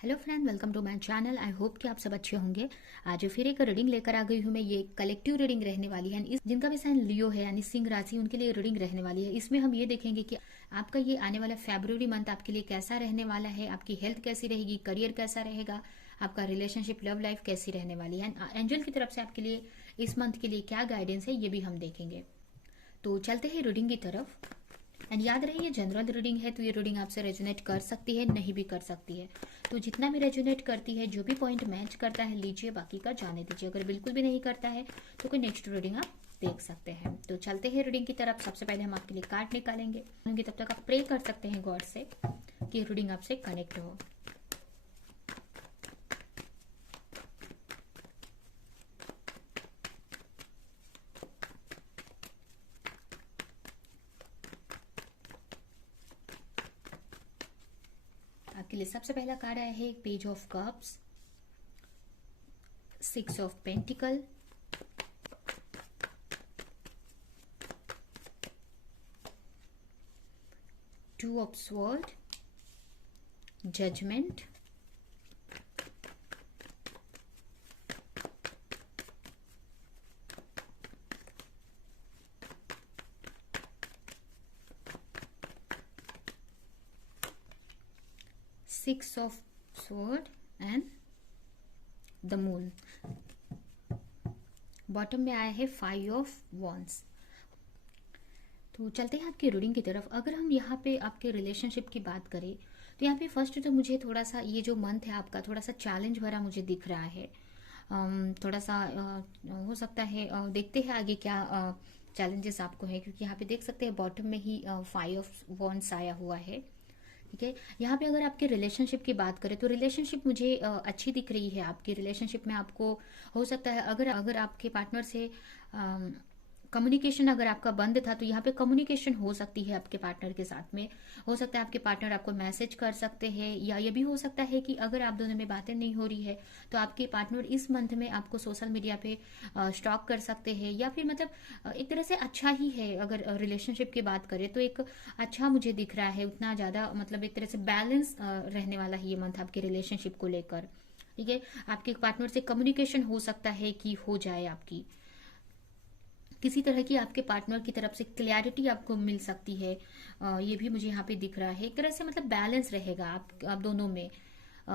Hello friend, welcome to my channel. I hope कि आप सब अच्छे होंगे। आज फिर एक रीडिंग लेकर आ गई हूँ मैं। ये कलेक्टिव रीडिंग रहने वाली है। इस जिनका भी साइन लियो है यानी सिंह राशि, उनके लिए रीडिंग रहने वाली है। इसमें हम ये देखेंगे कि आपका ये आने वाला फरवरी मंथ आपके लिए कैसा रहने वाला है, आपकी हेल्थ कैसी रहेगी, करियर कैसा रहेगा, आपका रिलेशनशिप लव लाइफ कैसी रहने वाली है। एंजल की तरफ से आपके लिए इस मंथ के लिए क्या गाइडेंस है ये भी हम देखेंगे। तो चलते हैं रीडिंग की तरफ। एंड याद रहे ये जनरल रीडिंग है, तो ये रीडिंग आपसे रेजोनेट कर सकती है, नहीं भी कर सकती है। तो जितना भी रेजोनेट करती है, जो भी पॉइंट मैच करता है लीजिए, बाकी का जाने दीजिए। अगर बिल्कुल भी नहीं करता है तो कोई नेक्स्ट रीडिंग आप देख सकते हैं। तो चलते हैं रीडिंग की तरफ। सबसे पहले हम आपके लिए कार्ड निकालेंगे। तब तक आप प्रे कर सकते हैं गॉड से कि रीडिंग आपसे कनेक्ट हो। आपके लिए सबसे पहला कार्ड आया है page of cups, 6 of pentacle, 2 of sword, judgement, six of sword and the moon. Bottom में आया है 5 ऑफ वॉन्ड्स। तो चलते हैं आपकी रीडिंग की तरफ। अगर हम यहाँ पे आपके रिलेशनशिप की बात करें तो यहाँ पे फर्स्ट तो मुझे थोड़ा सा ये जो मंथ है आपका थोड़ा सा चैलेंज भरा मुझे दिख रहा है। थोड़ा सा हो सकता है, देखते हैं आगे क्या चैलेंजेस आपको है, क्योंकि यहाँ पे देख सकते हैं बॉटम में ही 5 ऑफ वॉन्ड्स आया हुआ है। ठीक है, यहाँ पे अगर आपके रिलेशनशिप की बात करें तो रिलेशनशिप मुझे अच्छी दिख रही है। आपकी रिलेशनशिप में आपको हो सकता है अगर अगर आपके पार्टनर से कम्युनिकेशन अगर आपका बंद था तो यहाँ पे कम्युनिकेशन हो सकती है आपके पार्टनर के साथ में। हो सकता है आपके पार्टनर आपको मैसेज कर सकते हैं, या ये भी हो सकता है कि अगर आप दोनों में बातें नहीं हो रही है तो आपके पार्टनर इस मंथ में आपको सोशल मीडिया पे स्टॉक कर सकते हैं, या फिर मतलब एक तरह से अच्छा ही है। अगर रिलेशनशिप की बात करें तो एक अच्छा मुझे दिख रहा है, उतना ज़्यादा मतलब एक तरह से बैलेंस रहने वाला है ये मंथ आपके रिलेशनशिप को लेकर। ठीक है, आपके पार्टनर से कम्युनिकेशन हो सकता है कि हो जाए, आपकी किसी तरह की आपके पार्टनर की तरफ से क्लैरिटी आपको मिल सकती है। ये भी मुझे यहाँ पे दिख रहा है। एक तरह से मतलब बैलेंस रहेगा आप दोनों में।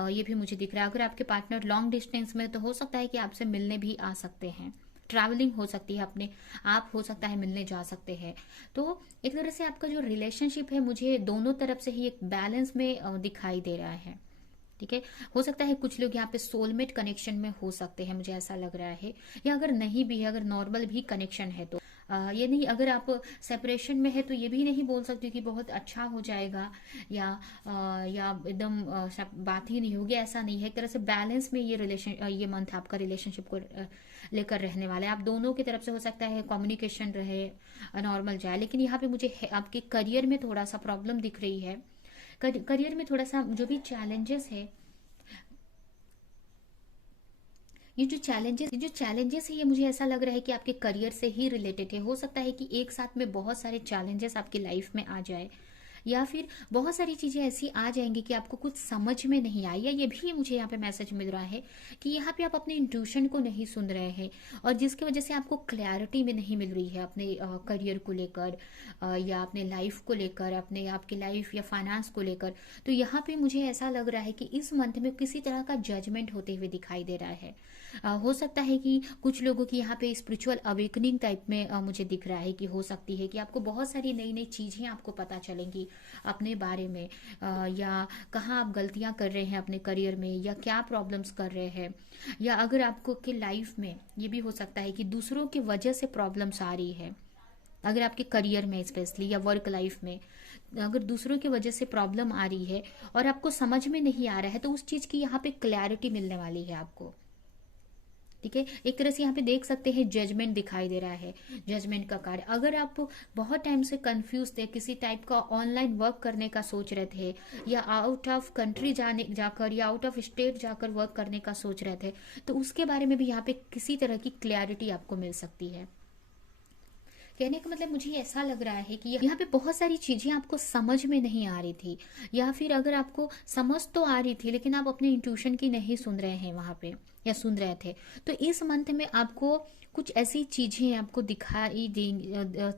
ये भी मुझे दिख रहा है। अगर आपके पार्टनर लॉन्ग डिस्टेंस में तो हो सकता है कि आपसे मिलने भी आ सकते हैं, ट्रैवलिंग हो सकती है, अपने आप हो सकता है मिलने जा सकते हैं। तो एक तरह से आपका जो रिलेशनशिप है मुझे दोनों तरफ से ही एक बैलेंस में दिखाई दे रहा है। ठीक है, हो सकता है कुछ लोग यहाँ पे सोलमेट कनेक्शन में हो सकते हैं, मुझे ऐसा लग रहा है। या अगर नहीं भी है, अगर नॉर्मल भी कनेक्शन है तो ये नहीं, अगर आप सेपरेशन में है तो ये भी नहीं बोल सकती कि बहुत अच्छा हो जाएगा या एकदम बात ही नहीं होगी, ऐसा नहीं है। एक तरह से बैलेंस में ये ये मंथ आपका रिलेशनशिप को लेकर रहने वाला है। आप दोनों की तरफ से हो सकता है कम्युनिकेशन रहे, नॉर्मल जाए। लेकिन यहाँ पे मुझे आपके करियर में थोड़ा सा प्रॉब्लम दिख रही है। करियर में थोड़ा सा जो भी चैलेंजेस है, ये जो चैलेंजेस है ये मुझे ऐसा लग रहा है कि आपके करियर से ही रिलेटेड है। हो सकता है कि एक साथ में बहुत सारे चैलेंजेस आपकी लाइफ में आ जाए, या फिर बहुत सारी चीजें ऐसी आ जाएंगी कि आपको कुछ समझ में नहीं आई। या ये भी मुझे यहाँ पे मैसेज मिल रहा है कि यहाँ पे आप अपने इंट्यूशन को नहीं सुन रहे हैं, और जिसकी वजह से आपको क्लैरिटी में नहीं मिल रही है अपने करियर को लेकर, या अपने लाइफ को लेकर, अपने आपकी लाइफ या फाइनेंस को लेकर। तो यहाँ पे मुझे ऐसा लग रहा है कि इस मंथ में किसी तरह का जजमेंट होते हुए दिखाई दे रहा है। हो सकता है कि कुछ लोगों की यहाँ पे स्पिरिचुअल अवेकनिंग टाइप में मुझे दिख रहा है कि हो सकती है कि आपको बहुत सारी नई नई चीजें आपको पता चलेंगी अपने बारे में, या कहाँ आप गलतियां कर रहे हैं अपने करियर में, या क्या प्रॉब्लम्स कर रहे हैं। या अगर आपको के लाइफ में ये भी हो सकता है कि दूसरों की वजह से प्रॉब्लम्स आ रही है। अगर आपके करियर में स्पेशली या वर्क लाइफ में अगर दूसरों की वजह से प्रॉब्लम आ रही है और आपको समझ में नहीं आ रहा है, तो उस चीज की यहाँ पे क्लैरिटी मिलने वाली है आपको। ठीक है, एक तरह से यहाँ पे देख सकते हैं जजमेंट दिखाई दे रहा है, जजमेंट का कार्ड। अगर आप बहुत टाइम से कंफ्यूज थे, किसी टाइप का ऑनलाइन वर्क करने का सोच रहे थे, या आउट ऑफ कंट्री जाकर या आउट ऑफ स्टेट जाकर वर्क करने का सोच रहे थे, तो उसके बारे में भी यहाँ पे किसी तरह की क्लैरिटी आपको मिल सकती है। कहने का मतलब मुझे ऐसा लग रहा है कि यहाँ पे बहुत सारी चीजें आपको समझ में नहीं आ रही थी, या फिर अगर आपको समझ तो आ रही थी लेकिन आप अपने इंट्यूशन की नहीं सुन रहे हैं वहां पे, या सुन रहे थे। तो इस मंथ में आपको कुछ ऐसी चीजें आपको दिखाई देंगी,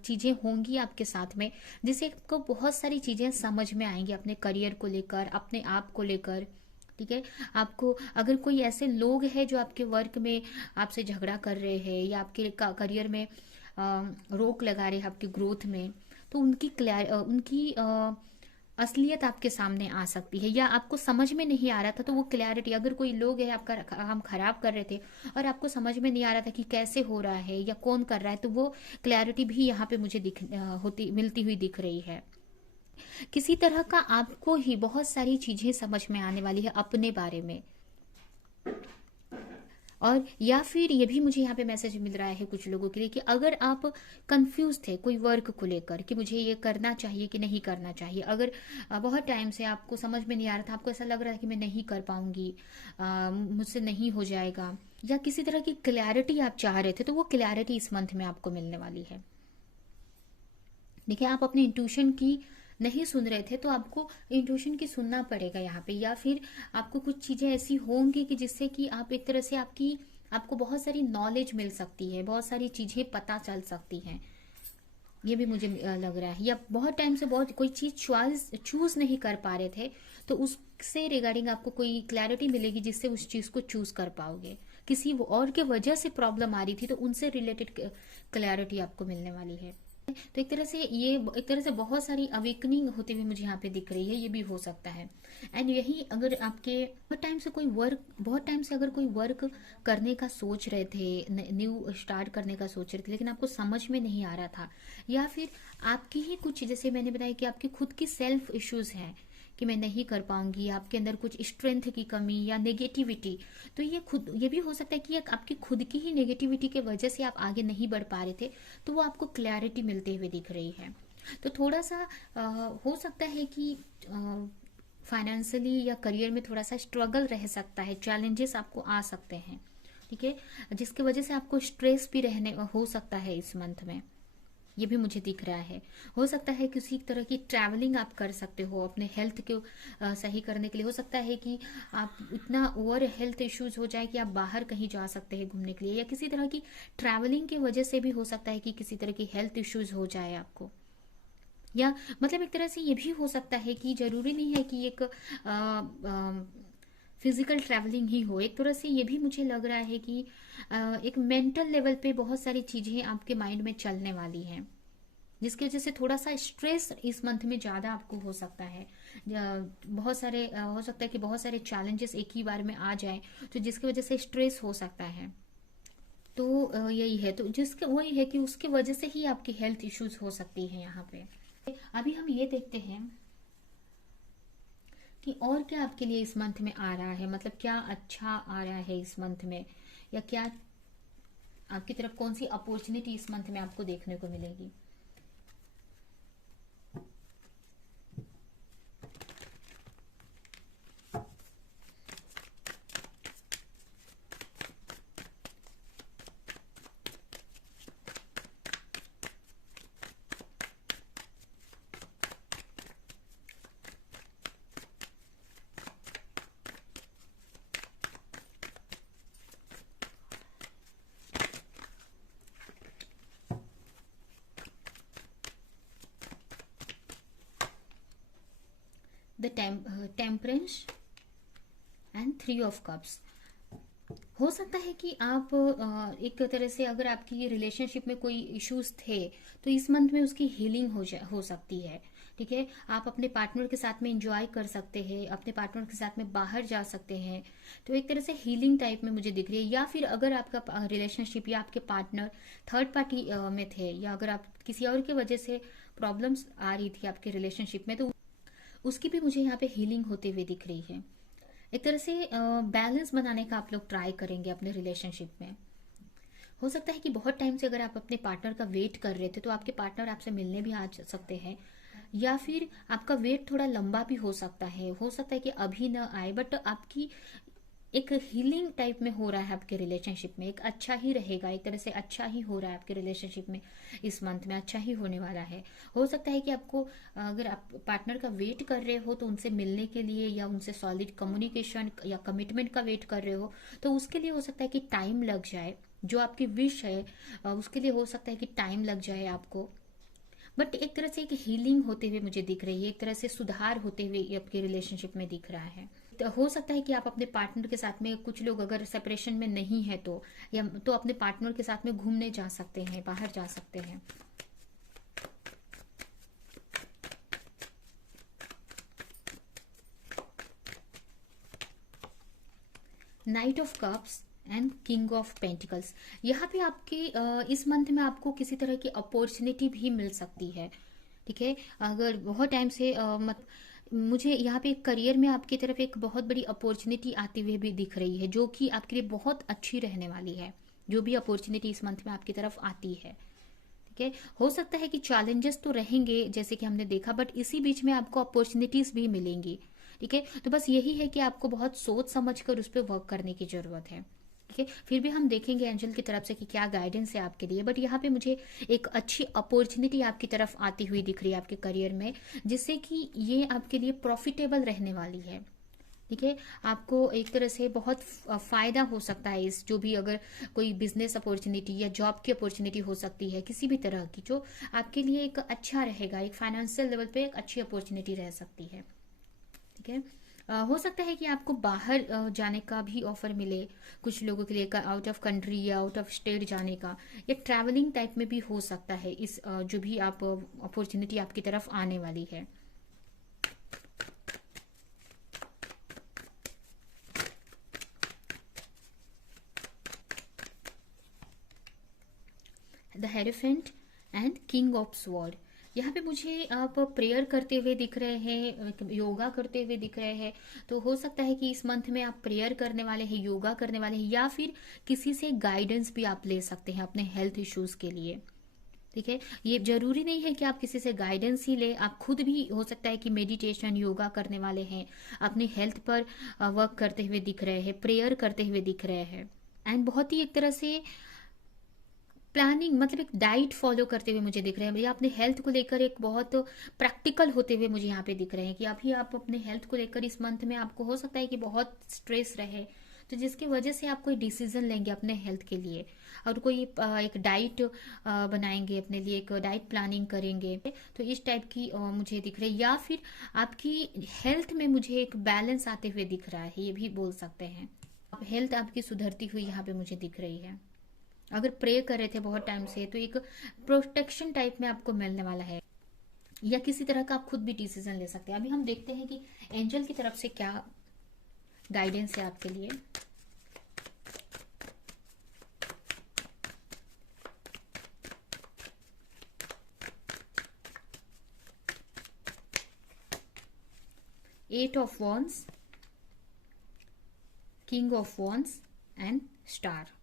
चीजें होंगी आपके साथ में, जिससे आपको बहुत सारी चीजें समझ में आएंगी अपने करियर को लेकर, अपने आप को लेकर। ठीक है। आपको अगर कोई ऐसे लोग हैं जो आपके वर्क में आपसे झगड़ा कर रहे हैं, या आपके करियर में रोक लगा रहे हैं आपकी ग्रोथ में, तो उनकी असलियत आपके सामने आ सकती है, या आपको समझ में नहीं आ रहा था तो वो क्लैरिटी, अगर कोई लोग है आपका काम खराब कर रहे थे और आपको समझ में नहीं आ रहा था कि कैसे हो रहा है या कौन कर रहा है, तो वो क्लैरिटी भी यहाँ पे मुझे होती मिलती हुई दिख रही है। किसी तरह का आपको ही बहुत सारी चीजें समझ में आने वाली है अपने बारे में। और या फिर ये भी मुझे यहाँ पे मैसेज मिल रहा है कुछ लोगों के लिए कि अगर आप कंफ्यूज थे कोई वर्क को लेकर कि मुझे ये करना चाहिए कि नहीं करना चाहिए, अगर बहुत टाइम से आपको समझ में नहीं आ रहा था, आपको ऐसा लग रहा है कि मैं नहीं कर पाऊंगी, मुझसे नहीं हो जाएगा, या किसी तरह की क्लैरिटी आप चाह रहे थे, तो वो क्लैरिटी इस मंथ में आपको मिलने वाली है। देखिए, आप अपने इंट्यूशन की नहीं सुन रहे थे तो आपको इंट्यूशन की सुनना पड़ेगा यहाँ पे, या फिर आपको कुछ चीजें ऐसी होंगी कि जिससे कि आप एक तरह से आपको बहुत सारी नॉलेज मिल सकती है, बहुत सारी चीजें पता चल सकती हैं। ये भी मुझे लग रहा है, या बहुत टाइम से बहुत कोई चीज चूज नहीं कर पा रहे थे, तो उससे रिगार्डिंग आपको कोई क्लैरिटी मिलेगी जिससे उस चीज को चूज कर पाओगे। किसी और के वजह से प्रॉब्लम आ रही थी तो उनसे रिलेटेड क्लैरिटी आपको मिलने वाली है। तो एक तरह से बहुत सारी अवेकनिंग होती हुई मुझे यहाँ पे दिख रही है, ये भी हो सकता है। एंड यही अगर आपके बहुत टाइम से अगर कोई वर्क करने का सोच रहे थे, न्यू स्टार्ट करने का सोच रहे थे, लेकिन आपको समझ में नहीं आ रहा था, या फिर आपकी ही कुछ, जैसे मैंने बताया कि आपकी खुद की सेल्फ इश्यूज हैं कि मैं नहीं कर पाऊंगी, आपके अंदर कुछ स्ट्रेंथ की कमी या नेगेटिविटी, तो ये भी हो सकता है कि ये आपकी खुद की ही नेगेटिविटी के वजह से आप आगे नहीं बढ़ पा रहे थे, तो वो आपको क्लैरिटी मिलते हुए दिख रही है। तो थोड़ा सा हो सकता है कि फाइनेंशियली या करियर में थोड़ा सा स्ट्रगल रह सकता है, चैलेंजेस आपको आ सकते हैं। ठीक है। जिसकी वजह से आपको स्ट्रेस भी रहने हो सकता है इस मंथ में, ये भी मुझे दिख रहा है। हो सकता है किसी तरह की ट्रैवलिंग आप कर सकते हो अपने हेल्थ को सही करने के लिए। हो सकता है कि आप इतना ओवर हेल्थ इश्यूज हो जाए कि आप बाहर कहीं जा सकते हैं घूमने के लिए, या किसी तरह की ट्रैवलिंग की वजह से भी हो सकता है कि किसी तरह की हेल्थ इश्यूज हो जाए आपको। या मतलब एक तरह से ये भी हो सकता है कि जरूरी नहीं है कि एक फिजिकल ट्रैवलिंग ही हो, एक तरह से ये भी मुझे लग रहा है कि एक मेंटल लेवल पे बहुत सारी चीजें आपके माइंड में चलने वाली हैं, जिसकी वजह से थोड़ा सा स्ट्रेस इस मंथ में ज्यादा आपको हो सकता है। बहुत सारे हो सकता है कि बहुत सारे चैलेंजेस एक ही बार में आ जाए, तो जिसकी वजह से स्ट्रेस हो सकता है। तो यही है, तो जिसके वही है कि उसकी वजह से ही आपकी हेल्थ इश्यूज हो सकती है यहाँ पे। अभी हम ये देखते हैं कि और क्या आपके लिए इस मंथ में आ रहा है, मतलब क्या अच्छा आ रहा है इस मंथ में, या क्या आपकी तरफ कौन सी अपॉर्चुनिटी इस मंथ में आपको देखने को मिलेगी। The temperance and 3 of cups. हो सकता है कि आप एक तरह से अगर आपकी रिलेशनशिप में कोई इश्यूज थे तो इस मंथ में उसकी हीलिंग हो सकती है। ठीक है। आप अपने पार्टनर के साथ में एंजॉय कर सकते हैं, अपने पार्टनर के साथ में बाहर जा सकते हैं, तो एक तरह से हीलिंग टाइप में मुझे दिख रही है। या फिर अगर आपका रिलेशनशिप या आपके पार्टनर थर्ड पार्टी में थे, या अगर आप किसी और की वजह से प्रॉब्लम्स आ रही थी आपके रिलेशनशिप में, तो उसकी भी मुझे यहाँ पे हीलिंग होते हुए दिख रही है। एक तरह से बैलेंस बनाने का आप लोग ट्राई करेंगे अपने रिलेशनशिप में। हो सकता है कि बहुत टाइम से अगर आप अपने पार्टनर का वेट कर रहे थे तो आपके पार्टनर आपसे मिलने भी आ सकते हैं, या फिर आपका वेट थोड़ा लंबा भी हो सकता है कि अभी न आए, बट आपकी एक हीलिंग टाइप में हो रहा है आपके रिलेशनशिप में, एक अच्छा ही रहेगा, एक तरह से अच्छा ही हो रहा है आपके रिलेशनशिप में, इस मंथ में अच्छा ही होने वाला है। हो सकता है कि आपको, अगर आप पार्टनर का वेट कर रहे हो तो उनसे मिलने के लिए या उनसे सॉलिड कम्युनिकेशन या कमिटमेंट का वेट कर रहे हो, तो उसके लिए हो सकता है कि टाइम लग जाए। जो आपकी विश है उसके लिए हो सकता है कि टाइम लग जाए आपको, बट एक तरह से एक हीलिंग होते हुए मुझे दिख रही है, एक तरह से सुधार होते हुए ये आपके रिलेशनशिप में दिख रहा है। तो हो सकता है कि आप अपने पार्टनर के साथ में, कुछ लोग अगर सेपरेशन में नहीं है तो, या तो अपने पार्टनर के साथ में घूमने जा सकते हैं, बाहर जा सकते हैं। Night of cups and king of pentacles. यहाँ पे आपके इस मंथ में आपको किसी तरह की अपॉर्चुनिटी भी मिल सकती है। ठीक है, अगर बहुत टाइम से मत मुझे यहाँ पे करियर में आपकी तरफ एक बहुत बड़ी अपॉर्चुनिटी आती हुई भी दिख रही है, जो कि आपके लिए बहुत अच्छी रहने वाली है। जो भी अपॉर्चुनिटी इस मंथ में आपकी तरफ आती है, ठीक है। हो सकता है कि चैलेंजेस तो रहेंगे जैसे कि हमने देखा, बट इसी बीच में आपको अपॉर्चुनिटीज भी मिलेंगी। ठीक है, तो बस यही है कि आपको बहुत सोच समझ कर उस पर वर्क करने की जरूरत है। ठीक है, फिर भी हम देखेंगे एंजल की तरफ से कि क्या गाइडेंस है आपके लिए, बट यहाँ पे मुझे एक अच्छी अपॉर्चुनिटी आपकी तरफ आती हुई दिख रही है आपके करियर में, जिससे कि ये आपके लिए प्रॉफिटेबल रहने वाली है। ठीक है, आपको एक तरह से बहुत फायदा हो सकता है इस, जो भी अगर कोई बिजनेस अपॉर्चुनिटी या जॉब की अपॉर्चुनिटी हो सकती है किसी भी तरह की, जो आपके लिए एक अच्छा रहेगा, एक फाइनेंशियल लेवल पे एक अच्छी अपॉर्चुनिटी रह सकती है। ठीक है, हो सकता है कि आपको बाहर जाने का भी ऑफर मिले, कुछ लोगों के लिए आउट ऑफ कंट्री या आउट ऑफ स्टेट जाने का, या ट्रैवलिंग टाइप में भी हो सकता है इस जो भी आप अपॉर्चुनिटी आपकी तरफ आने वाली है। The hierophant and king of sword. यहाँ पे मुझे आप प्रेयर करते हुए दिख रहे हैं, योगा करते हुए दिख रहे हैं। तो हो सकता है कि इस मंथ में आप प्रेयर करने वाले हैं, योगा करने वाले हैं, या फिर किसी से गाइडेंस भी आप ले सकते हैं अपने हेल्थ इश्यूज के लिए। ठीक है, ये जरूरी नहीं है कि आप किसी से गाइडेंस ही ले, आप खुद भी हो सकता है कि मेडिटेशन योगा करने वाले हैं, अपने हेल्थ पर वर्क करते हुए दिख रहे हैं, प्रेयर करते हुए दिख रहे हैं, एंड बहुत ही एक तरह से प्लानिंग, मतलब एक डाइट फॉलो करते हुए मुझे दिख रहे हैं। भैया अपने हेल्थ को लेकर एक बहुत प्रैक्टिकल होते हुए मुझे यहाँ पे दिख रहे हैं कि अभी आप अपने हेल्थ को लेकर इस मंथ में आपको हो सकता है कि बहुत स्ट्रेस रहे, तो जिसकी वजह से आप कोई डिसीजन लेंगे अपने हेल्थ के लिए, और कोई एक डाइट बनाएंगे अपने लिए, एक डाइट प्लानिंग करेंगे। तो इस टाइप की मुझे दिख रही है, या फिर आपकी हेल्थ में मुझे एक बैलेंस आते हुए दिख रहा है, ये भी बोल सकते हैं। हेल्थ आपकी सुधरती हुई यहाँ पे मुझे दिख रही है। अगर प्रे कर रहे थे बहुत टाइम से, तो एक प्रोटेक्शन टाइप में आपको मिलने वाला है, या किसी तरह का आप खुद भी डिसीजन ले सकते हैं। अभी हम देखते हैं कि एंजल की तरफ से क्या गाइडेंस है आपके लिए। Eight of wands, king of wands and star.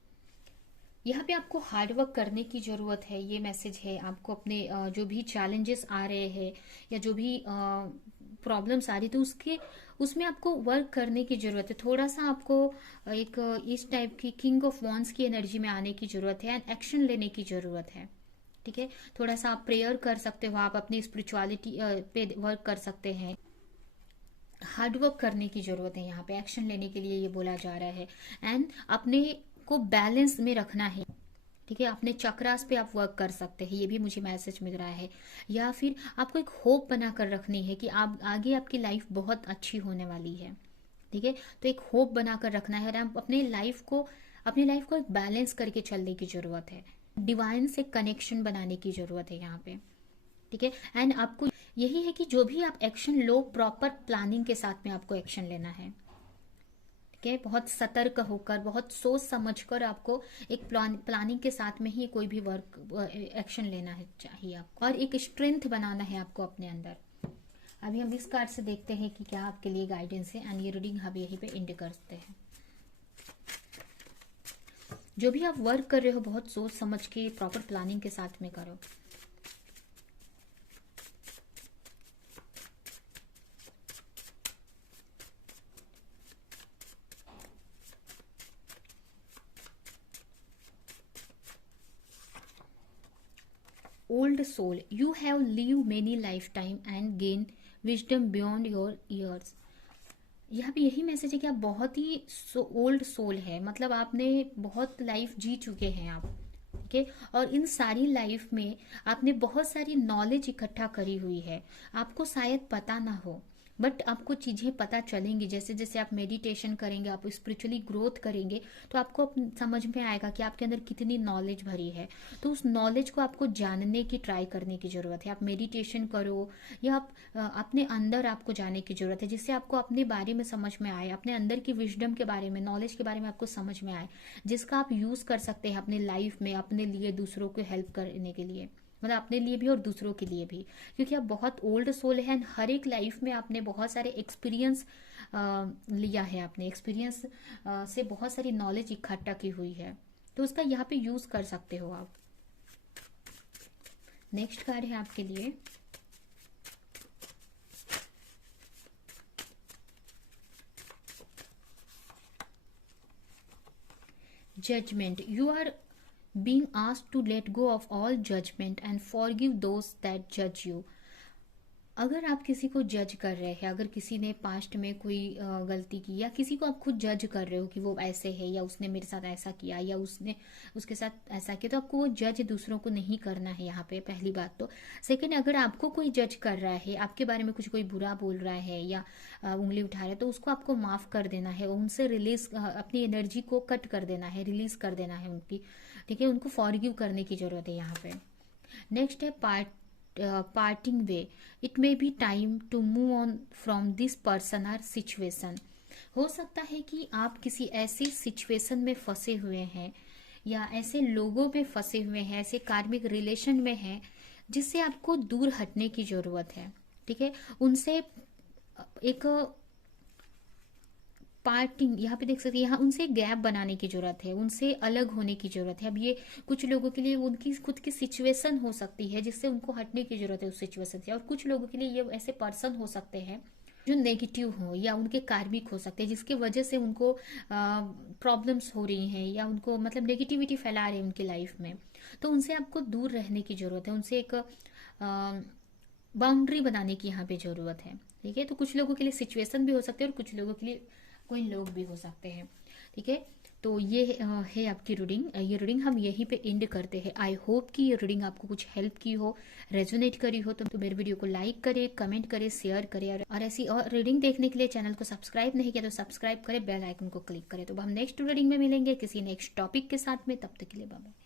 यहाँ पे आपको हार्डवर्क करने की ज़रूरत है, ये मैसेज है आपको। अपने जो भी चैलेंजेस आ रहे हैं या जो भी प्रॉब्लम्स आ रही, तो उसमें आपको वर्क करने की ज़रूरत है। थोड़ा सा आपको एक इस टाइप की किंग ऑफ वॉन्स की एनर्जी में आने की ज़रूरत है, एंड एक्शन लेने की ज़रूरत है। ठीक है, थोड़ा सा आप प्रेयर कर सकते हो, आप अपनी स्पिरिचुअलिटी पे वर्क कर सकते हैं। हार्डवर्क करने की ज़रूरत है, यहाँ पे एक्शन लेने के लिए ये बोला जा रहा है, एंड अपने को बैलेंस में रखना है। ठीक है, अपने चक्रास पे आप वर्क कर सकते हैं, ये भी मुझे मैसेज मिल रहा है। या फिर आपको एक होप बना कर रखनी है कि आप आगे, आपकी लाइफ बहुत अच्छी होने वाली है। ठीक है, तो एक होप बना कर रखना है, और आप अपनी लाइफ को एक बैलेंस करके चलने की जरूरत है। डिवाइन से कनेक्शन बनाने की जरूरत है यहाँ पे। ठीक है, एंड आपको यही है कि जो भी आप एक्शन लो, प्रॉपर प्लानिंग के साथ में आपको एक्शन लेना है। ठीक है, बहुत सतर्क होकर, बहुत सोच समझकर आपको एक प्लानिंग के साथ में ही कोई भी वर्क एक्शन लेना है चाहिए आपको, और एक स्ट्रेंथ बनाना है आपको अपने अंदर। अभी हम इस कार्ड से देखते हैं कि क्या आपके लिए गाइडेंस है, एंड ये रीडिंग हम यहीं पे एंड करते हैं। जो भी आप वर्क कर रहे हो, बहुत सोच समझ के प्रॉपर प्लानिंग के साथ में करो। Old soul, you have live many life time and gain wisdom beyond your years. यहाँ पे यही मैसेज है कि आप बहुत ही ओल्ड सोल है, मतलब आपने बहुत लाइफ जी चुके हैं आप, ठीक है। और इन सारी लाइफ में आपने बहुत सारी नॉलेज इकट्ठा करी हुई है, आपको शायद पता ना हो, बट आपको चीजें पता चलेंगी। जैसे जैसे आप मेडिटेशन करेंगे, आप स्पिरिचुअली ग्रोथ करेंगे, तो आपको समझ में आएगा कि आपके अंदर कितनी नॉलेज भरी है। तो उस नॉलेज को आपको जानने की ट्राई करने की जरूरत है। आप मेडिटेशन करो या आप अपने अंदर आपको जाने की जरूरत है, जिससे आपको अपने बारे में समझ में आए, अपने अंदर की विजडम के बारे में, नॉलेज के बारे में आपको समझ में आए, जिसका आप यूज कर सकते हैं अपने लाइफ में, अपने लिए, दूसरों को हेल्प करने के लिए, मतलब अपने लिए भी और दूसरों के लिए भी। क्योंकि आप बहुत ओल्ड सोल है, हर एक लाइफ में आपने बहुत सारे एक्सपीरियंस लिया है, आपने एक्सपीरियंस से बहुत सारी नॉलेज इकट्ठा की हुई है, तो उसका यहाँ पे यूज कर सकते हो आप। नेक्स्ट कार्ड है आपके लिए judgement. You are being asked to let go of all judgment and forgive those that judge you। अगर आप किसी को जज कर रहे हैं, अगर किसी ने पास्ट में कोई गलती की, या किसी को आप खुद जज कर रहे हो कि वो ऐसे है, या उसने मेरे साथ ऐसा किया, या उसने उसके साथ ऐसा किया, तो आपको वो जज दूसरों को नहीं करना है यहाँ पे, पहली बात तो। सेकंड, अगर आपको कोई जज कर रहा है, आपके बारे में कुछ कोई बुरा बोल रहा है या उंगली उठा रहा है, तो उसको आपको माफ कर देना है, उनसे रिलीज, अपनी एनर्जी को कट कर देना है, रिलीज कर देना है उनकी, ठीक है। उनको फॉरगिव करने की जरूरत है यहाँ पे। नेक्स्ट है parting way. It may be time to move on from this person or situation. हो सकता है कि आप किसी ऐसी सिचुएशन में फंसे हुए हैं, या ऐसे लोगों में फंसे हुए हैं, ऐसे कार्मिक रिलेशन में हैं, जिससे आपको दूर हटने की जरूरत है, ठीक है। उनसे एक पार्टिंग, यहाँ पे देख सकते हैं, यहाँ उनसे गैप बनाने की जरूरत है, उनसे अलग होने की जरूरत है। अब ये कुछ लोगों के लिए उनकी खुद की सिचुएशन हो सकती है जिससे उनको हटने की जरूरत है उस सिचुएशन से, और कुछ लोगों के लिए ये ऐसे पर्सन हो सकते हैं जो नेगेटिव हो, या उनके कार्मिक हो सकते हैं, जिसकी वजह से उनको प्रॉब्लम्स हो रही हैं, या उनको मतलब नेगेटिविटी फैला रहे हैं उनकी लाइफ में। तो उनसे आपको दूर रहने की जरूरत है, उनसे एक बाउंड्री बनाने की यहाँ पे जरूरत है, ठीक है। तो कुछ लोगों के लिए सिचुएशन भी हो सकते हैं, और कुछ लोगों के लिए कोई लोग भी हो सकते हैं, ठीक है। तो ये है आपकी रीडिंग। ये रीडिंग हम यहीं पे एंड करते हैं। आई होप कि ये रीडिंग आपको कुछ हेल्प की हो, रेजोनेट करी हो, तो मेरे वीडियो को लाइक करें, कमेंट करें, शेयर करें, और ऐसी और रीडिंग देखने के लिए चैनल को सब्सक्राइब नहीं किया तो सब्सक्राइब करें, बेल आइकन को क्लिक करें। तो हम नेक्स्ट रीडिंग में मिलेंगे किसी नेक्स्ट टॉपिक के साथ में, तब तक के लिए बाय बाय।